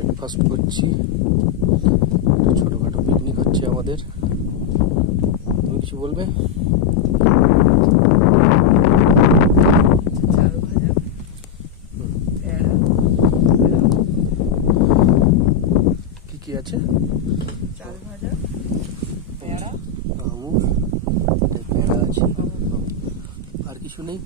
Breakfast করছি, একটা ছোটোখাটো পিকনিক হচ্ছে আমাদের। তুমি কিছু বলবে? কি কি আছে? চাল ভাজা, আঙুর, পেঁড়া আছে, আর কিছু নেই।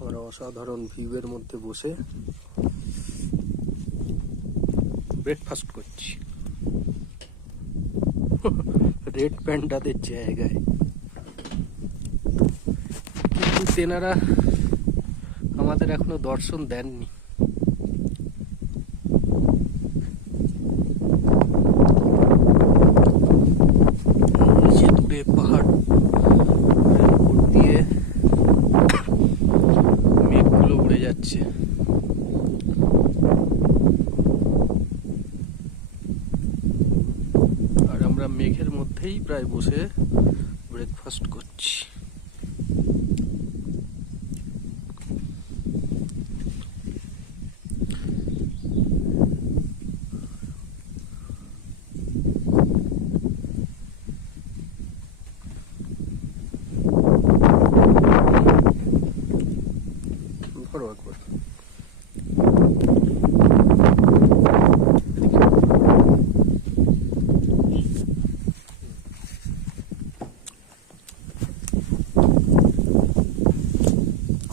আমরা অসাধারণ ভিউয়ের মধ্যে বসে ব্রেকফাস্ট করছি রেড প্যান্ডাদের জায়গায়। কিন্তু তেনারা আমাদের এখনো দর্শন দেননি। নিচে দূরে পাহাড় উপর দিয়ে মেঘগুলো উড়ে যাচ্ছে। আর আমরা মেঘের মধ্যেই প্রায় বসে ব্রেকফাস্ট করছি। ধরো একবার।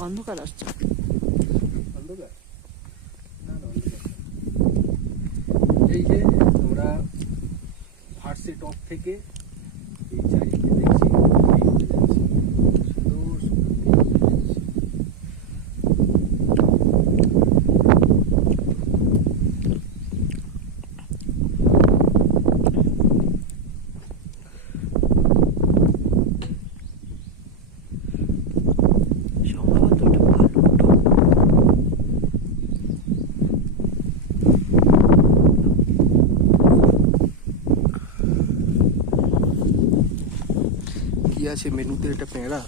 অন্ধকার আসছে। অন্ধকার? না না, অন্ধকার। এই যে আমরা ভার্সি টপ থেকে এই চারিদিকে দেখছি মেঘ উড়ে যাচ্ছে। সুন্দর সুন্দর মেঘ উড়ে যাচ্ছে। সম্ভবত ওটা ভালো। কি আছে মেনুতে? এটা পেঁড়া।